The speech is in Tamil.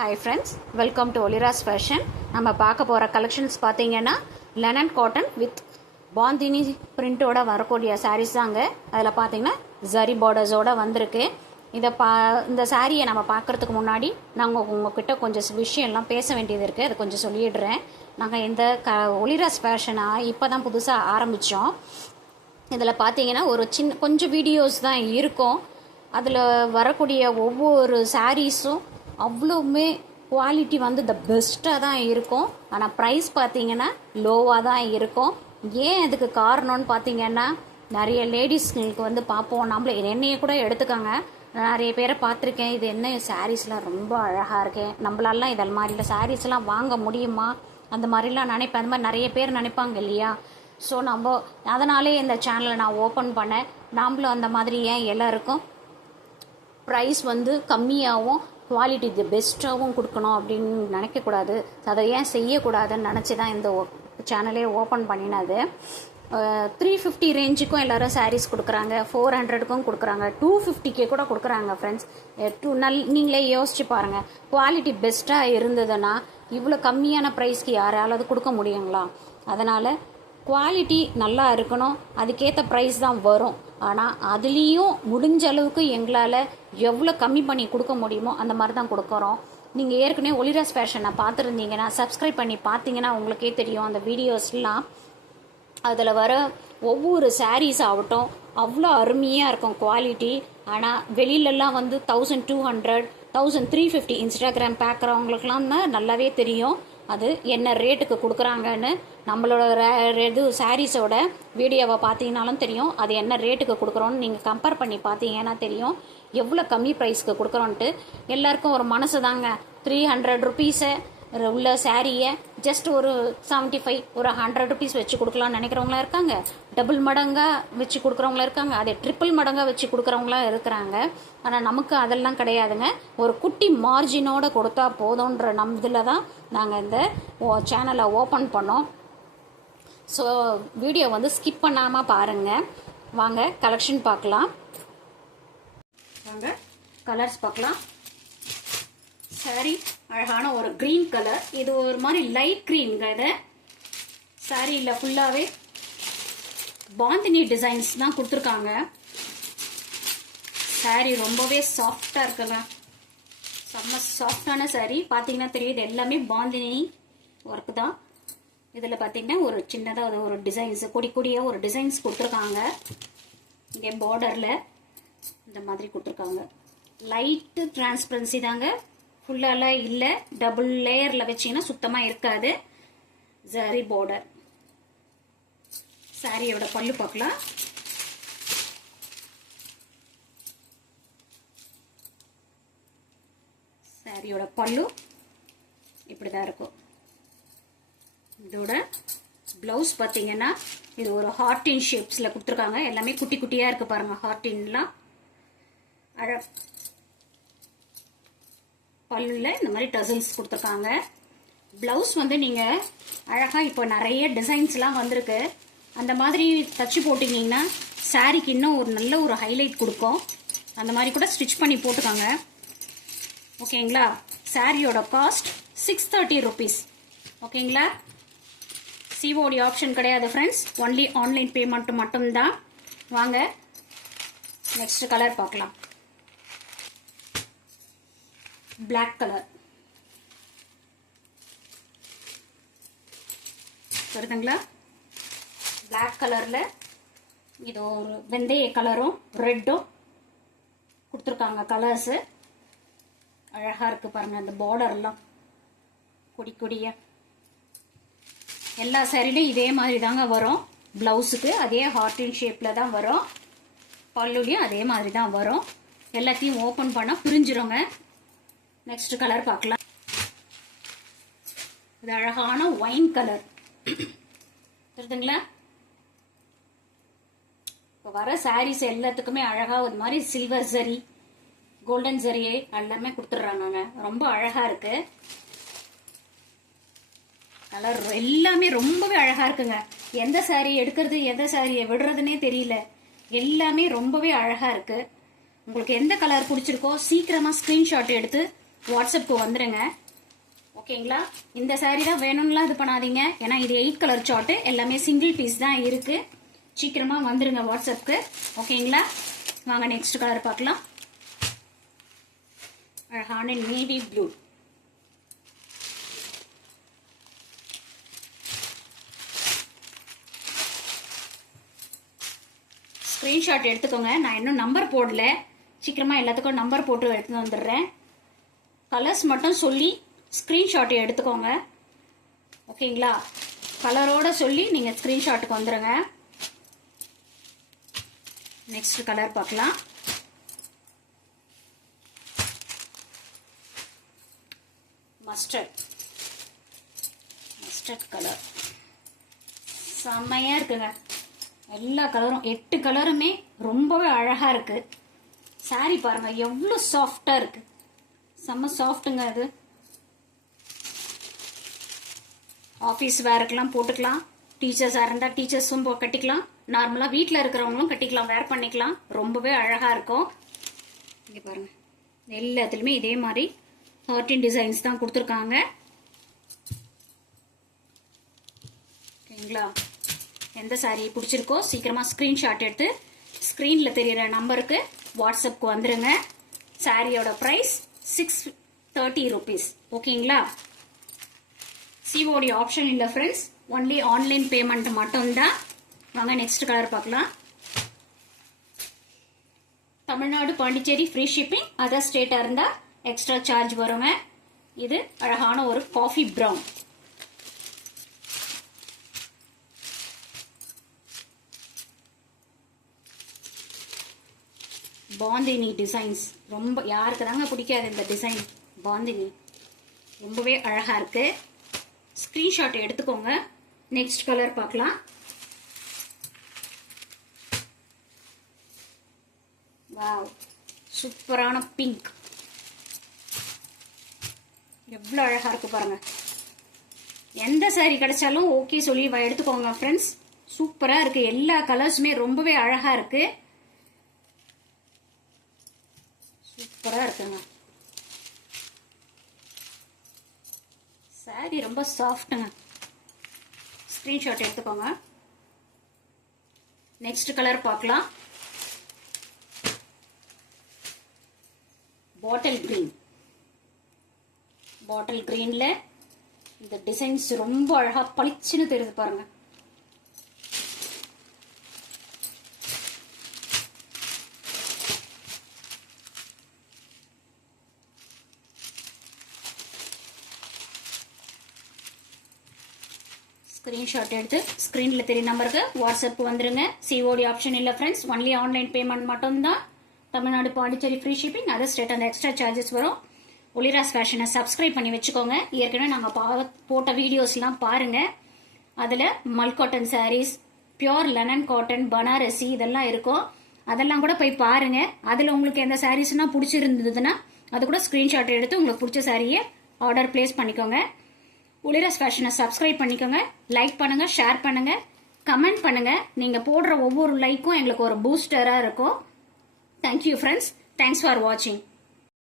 Hi friends, welcome to Olira's Fashion. நம்ம பார்க்க போகிற கலெக்ஷன்ஸ் பார்த்தீங்கன்னா லெனன் காட்டன் வித் பாந்தினி பிரிண்டோட வரக்கூடிய சாரீஸ் தாங்க. அதில் பார்த்தீங்கன்னா ஜரி பார்டர்ஸோடு வந்திருக்கு. இந்த சாரியை நம்ம பார்க்குறதுக்கு முன்னாடி நாங்கள் உங்ககிட்ட கொஞ்சம் விஷயம்லாம் பேச வேண்டியது இருக்குது. அது கொஞ்சம் சொல்லிடுறேன். நாங்கள் இந்த ஒலிராஸ் ஃபேஷனாக இப்போ தான் புதுசாக ஆரம்பித்தோம். இதில் பார்த்தீங்கன்னா ஒரு கொஞ்சம் வீடியோஸ் தான் இருக்கும். அதில் வரக்கூடிய ஒவ்வொரு சாரீஸும் அவ்வளோவுமே குவாலிட்டி வந்து த பெஸ்ட்டாக தான் இருக்கும். ஆனால் ப்ரைஸ் பார்த்தீங்கன்னா லோவாக தான் இருக்கும். ஏன் அதுக்கு காரணம்னு பார்த்தீங்கன்னா நிறைய லேடிஸ்களுக்கு வந்து பார்ப்போம், நம்மள என்னையே கூட எடுத்துக்காங்க, நிறைய பேரை பார்த்துருக்கேன். இது என்ன சாரீஸ்லாம் ரொம்ப அழகாக இருக்கேன், நம்மளாலாம் இதில் மாதிரிலாம் சாரீஸ்லாம் வாங்க முடியுமா, அந்த மாதிரிலாம் நினைப்பேன். அந்த மாதிரி நிறைய பேர் நினைப்பாங்க இல்லையா. ஸோ நம்ம அதனாலே இந்த சேனலை நான் ஓப்பன் பண்ணேன். நாம்ளும் அந்த மாதிரி ஏன் எல்லாருக்கும் ப்ரைஸ் வந்து கம்மியாகவும் குவாலிட்டி இது பெஸ்ட்டாகவும் கொடுக்கணும் அப்படின்னு நினைக்கக்கூடாது, அதை ஏன் செய்யக்கூடாதுன்னு நினச்சி தான் இந்த சேனலே ஓப்பன் பண்ணினது. 350 ரேஞ்சுக்கும் எல்லோரும் சாரீஸ் கொடுக்குறாங்க, 400க்கும் கொடுக்குறாங்க, 250K கூட கொடுக்குறாங்க ஃப்ரெண்ட்ஸ். நீங்களே யோசிச்சு பாருங்கள். குவாலிட்டி பெஸ்ட்டாக இருந்ததுன்னா இவ்வளோ கம்மியான ப்ரைஸ்க்கு யாராவது கொடுக்க முடியுங்களா? அதனால் குவாலிட்டி நல்லா இருக்கணும், அதுக்கேற்ற ப்ரைஸ் தான் வரும். ஆனால் அதுலேயும் முடிஞ்ச அளவுக்கு எங்களால் எவ்வளோ கம்மி பண்ணி கொடுக்க முடியுமோ அந்த மாதிரி தான் கொடுக்குறோம். நீங்கள் ஏற்கனவே ஒலிராஸ் ஃபேஷனை பார்த்துருந்தீங்கன்னா சப்ஸ்கிரைப் பண்ணி பார்த்தீங்கன்னா உங்களுக்கே தெரியும். அந்த வீடியோஸ்லாம் அதில் வர ஒவ்வொரு சாரீஸ் ஆகட்டும் அவ்வளோ அருமையாக இருக்கும் குவாலிட்டி. ஆனால் வெளியிலலாம் வந்து 1200 1350 இன்ஸ்டாகிராம் பார்க்குறவங்களுக்குலாம் நல்லாவே தெரியும் அது என்ன ரேட்டுக்கு கொடுக்குறாங்கன்னு. நம்மளோட இது சாரீஸோட வீடியோவை பார்த்தீங்கன்னாலும் தெரியும் அது என்ன ரேட்டுக்கு கொடுக்குறோன்னு. நீங்கள் கம்பேர் பண்ணி பார்த்தீங்கன்னா தெரியும் எவ்வளோ கம்மி ப்ரைஸ்க்கு கொடுக்குறோன்ட்டு. எல்லாருக்கும் ஒரு மனசு தாங்க. 300 ருபீஸை உள்ள சாரியை ஜஸ்ட் ஒரு 75 ஒரு 100 ருபீஸ் வச்சு கொடுக்கலான்னு நினைக்கிறவங்களாம் இருக்காங்க. டபுள் மடங்காக வச்சு கொடுக்குறவங்களா இருக்காங்க. அதே ட்ரிப்பிள் மடங்காக வச்சு கொடுக்குறவங்களாம் இருக்கிறாங்க. ஆனால் நமக்கு அதெல்லாம் கிடையாதுங்க. ஒரு குட்டி மார்ஜினோடு கொடுத்தா போதுன்ற இதில் தான் நாங்கள் இந்த சேனலை ஓப்பன் பண்ணோம். ஸோ வீடியோ வந்து ஸ்கிப் பண்ணாமல் பாருங்கள். வாங்க கலெக்ஷன் பார்க்கலாம். வாங்க கலர்ஸ் பார்க்கலாம். சாரி அழகான ஒரு க்ரீன் கலர், இது ஒரு மாதிரி லைட் க்ரீனுங்க. இது சாரியில் ஃபுல்லாகவே பாந்தினி டிசைன்ஸ் தான் கொடுத்துருக்காங்க. சாரி ரொம்பவே சாஃப்டாக இருக்குங்க, செம்ம சாஃப்டான சாரி. பார்த்தீங்கன்னா தெரியுது எல்லாமே பாந்தினி ஒர்க் தான். இதில் பார்த்தீங்கன்னா ஒரு சின்னதாக ஒரு டிசைன்ஸ் கொடியாக ஒரு டிசைன்ஸ் கொடுத்துருக்காங்க. இங்கே பார்டரில் இந்த மாதிரி கொடுத்துருக்காங்க. லைட்டு டிரான்ஸ்பரன்சி தாங்க, ஃபுல்லாலாம் இல்லை. டபுள் லேயரில் வச்சிங்கன்னா சுத்தமாக இருக்காது. ஜரி பார்டர். சாரியோட பல்லு பார்க்கலாம். சாரியோட பல்லு இப்படி தான் இருக்கும். இதோட ப்ளவுஸ் பார்த்தீங்கன்னா இது ஒரு ஹார்டின் ஷேப்ஸில் கொடுத்துருக்காங்க. எல்லாமே குட்டி குட்டியாக இருக்குது பாருங்கள். ஹார்டின்லாம் பல்லுல இந்த மாதிரி டசல்ஸ் கொடுத்துருக்காங்க. ப்ளவுஸ் வந்து நீங்கள் அழகாக இப்போ நிறைய டிசைன்ஸ்லாம் வந்திருக்கு, அந்த மாதிரி தச்சு போட்டிங்கன்னா சாரிக்கு இன்னும் ஒரு நல்ல ஒரு ஹைலைட் கொடுக்கும். அந்த மாதிரி கூட ஸ்டிச் பண்ணி போட்டுக்காங்க. ஓகேங்களா? சாரியோட காஸ்ட் 630 ருபீஸ். ஓகேங்களா? சிஓடி ஆப்ஷன் கிடையாது ஃப்ரெண்ட்ஸ், ஒன்லி ஆன்லைன் பேமெண்ட் மட்டும்தான். வாங்க நெக்ஸ்ட் கலர் பார்க்கலாம். பிளாக் கலர் வருதுங்களா? பிளாக் கலரில் இது ஒரு வெந்தய கலரும் ரெட்டும் கொடுத்துருக்காங்க. கலர்ஸு அழகாக இருக்குது பாருங்கள். அந்த பார்டர்லாம் கொடியாக எல்லா சாரிலையும் இதே மாதிரி தாங்க வரும். ப்ளவுஸுக்கு அதே ஹார்டின் ஷேப்பில் தான் வரும். பல்லுலையும் அதே மாதிரி தான் வரும். எல்லாத்தையும் ஓப்பன் பண்ணால் பிரிஞ்சிருங்க. நெக்ஸ்ட் கலர் பார்க்கலாம். இது அழகான ஒயின் கலர் தெரியுதுங்களா? இப்போ வர சாரீஸ் எல்லாத்துக்குமே அழகாக ஒரு மாதிரி சில்வர் ஜரி கோல்டன் ஜரி எல்லாமே கொடுத்துட்றாங்க. ரொம்ப அழகாக இருக்கு. கலர் எல்லாமே ரொம்பவே அழகாக இருக்குங்க. எந்த சாரீ எடுக்கிறது எந்த சாரியை விடுறதுனே தெரியல. எல்லாமே ரொம்பவே அழகாக இருக்குது. உங்களுக்கு எந்த கலர் பிடிச்சிருக்கோ சீக்கிரமாக ஸ்க்ரீன்ஷாட் எடுத்து வாட்ஸ்அப்புக்கு வந்துடுங்க. ஓகேங்களா? இந்த சாரீ தான் வேணும்லாம் இது பண்ணாதீங்க. ஏன்னா இது 8 கலர் சார்ட்டு, எல்லாமே சிங்கிள் பீஸ் தான் இருக்கு. சீக்கிரமா வந்துருங்க வாட்ஸ்அப்புக்கு. ஓகேங்களா? வாங்க நெக்ஸ்ட் கலர் பார்க்கலாம். அழகான நேவி ப்ளூ. ஸ்க்ரீன்ஷாட் எடுத்துக்கோங்க. நான் இன்னும் நம்பர் போடல, சீக்கிரமா எல்லாத்துக்கும் நம்பர் போட்டு எடுத்து வந்துடுறேன். கலர்ஸ் மட்டும் சொல்லி ஸ்க்ரீன்ஷாட் எடுத்துக்கோங்க. ஓகேங்களா? கலரோட சொல்லி நீங்கள் ஸ்க்ரீன்ஷாட்டுக்கு வந்துடுங்க. நெக்ஸ்ட் கலர் பார்க்கலாம். மஸ்டர்ட் கலர் செம்மையா இருக்குங்க. எல்லா கலரும் 8 கலருமே ரொம்பவே அழகா இருக்கு. சாரி பாருங்க எவ்வளோ சாஃப்டா இருக்கு. செம்ம சாஃப்ட்டுங்க. அது ஆஃபீஸ் வேருக்கெல்லாம் போட்டுக்கலாம். டீச்சர்ஸாக இருந்தால் டீச்சர்ஸும் கட்டிக்கலாம். நார்மலாக வீட்டில் இருக்கிறவங்களும் கட்டிக்கலாம், வேர் பண்ணிக்கலாம். ரொம்பவே அழகாக இருக்கும். இங்கே பாருங்க, எல்லாத்துலேயுமே இதே மாதிரி 13 டிசைன்ஸ் தான் கொடுத்துருக்காங்க. ஓகேங்களா? எந்த சாரீ பிடிச்சிருக்கோ சீக்கிரமாக ஸ்க்ரீன்ஷாட் எடுத்து ஸ்க்ரீனில் தெரிகிற நம்பருக்கு வாட்ஸ்அப்புக்கு வந்துடுங்க. சாரியோட ப்ரைஸ் 630 rupees. ஓகேங்களா? சிஓடி ஆப்ஷன் இல்லை ஃப்ரெண்ட்ஸ், ஒன்லி ஆன்லைன் பேமெண்ட் மட்டும்தான். வாங்க நெக்ஸ்ட் கலர் பார்க்கலாம். Tamil Nadu Pondicherry free shipping. Other ஸ்டேட்டாக இருந்தால் எக்ஸ்ட்ரா சார்ஜ் வருங்க. இது அழகான ஒரு காஃபி ப்ரௌன். பாந்தினி டிசைன்ஸ் ரொம்ப யாருக்கு தாங்க பிடிக்காது இந்த டிசைன். பாந்தினி ரொம்பவே அழகா இருக்கு. ஸ்கிரீன்ஷாட் எடுத்துக்கோங்க. நெக்ஸ்ட் கலர் பார்க்கலாம். வாவ், சூப்பரான பிங்க். எவ்வளோ அழகா இருக்கு பாருங்க. எந்த சாரி கிடைச்சாலும் ஓகே சொல்லி எடுத்துக்கோங்க ஃப்ரெண்ட்ஸ். சூப்பரா இருக்கு. எல்லா கலர்ஸுமே ரொம்பவே அழகா இருக்கு. சூப்பரா இருக்குங்க. சாரி ரொம்ப சாஃப்ட்டுங்க. ஸ்கிரீன்ஷாட் எடுத்துக்கோங்க. நெக்ஸ்ட் கலர் பார்க்கலாம். Bottle green. பாட்டில் கிரீன்ல இந்த டிசைன்ஸ் ரொம்ப அழகா பளிச்சுன்னு தெரியுது பாருங்க. ஸ்கிரீன்ஷாட் எடுத்து ஸ்கிரீன்ல தெரிய நம்பருக்கு வாட்ஸ்அப் வந்துருங்க. சிஓடி ஆப்ஷன் இல்லை ஃப்ரெண்ட்ஸ், ஒன்லி ஆன்லைன் பேமெண்ட் மட்டும்தான். Tamil Nadu Pondicherry free shipping. Other state அந்த எக்ஸ்ட்ரா சார்ஜஸ் வரும். ஒலிராஸ் ஃபேஷனை சப்ஸ்கிரைப் பண்ணி வச்சுக்கோங்க. ஏற்கனவே நாங்கள் போட்ட வீடியோஸ்லாம் பாருங்க. அதில் mul cotton saris, pure linen cotton, Banarasi இதெல்லாம் இருக்கும். அதெல்லாம் கூட போய் பாருங்க. அதில் உங்களுக்கு எந்த சாரீஸ்னா பிடிச்சிருந்ததுன்னா அது கூட ஸ்க்ரீன்ஷாட் எடுத்து உங்களுக்கு பிடிச்ச சாரியை ஆர்டர் பிளேஸ் பண்ணிக்கோங்க. ஒலிராஸ் ஃபேஷனை சப்ஸ்கிரைப் பண்ணிக்கோங்க. லைக் பண்ணுங்க, ஷேர் பண்ணுங்க, கமெண்ட் பண்ணுங்க. நீங்கள் போடுற ஒவ்வொரு லைக்கும் எங்களுக்கு ஒரு பூஸ்டராக இருக்கும். Thank you friends. தேங்க்ஸ் ஃபார் வாட்சிங்.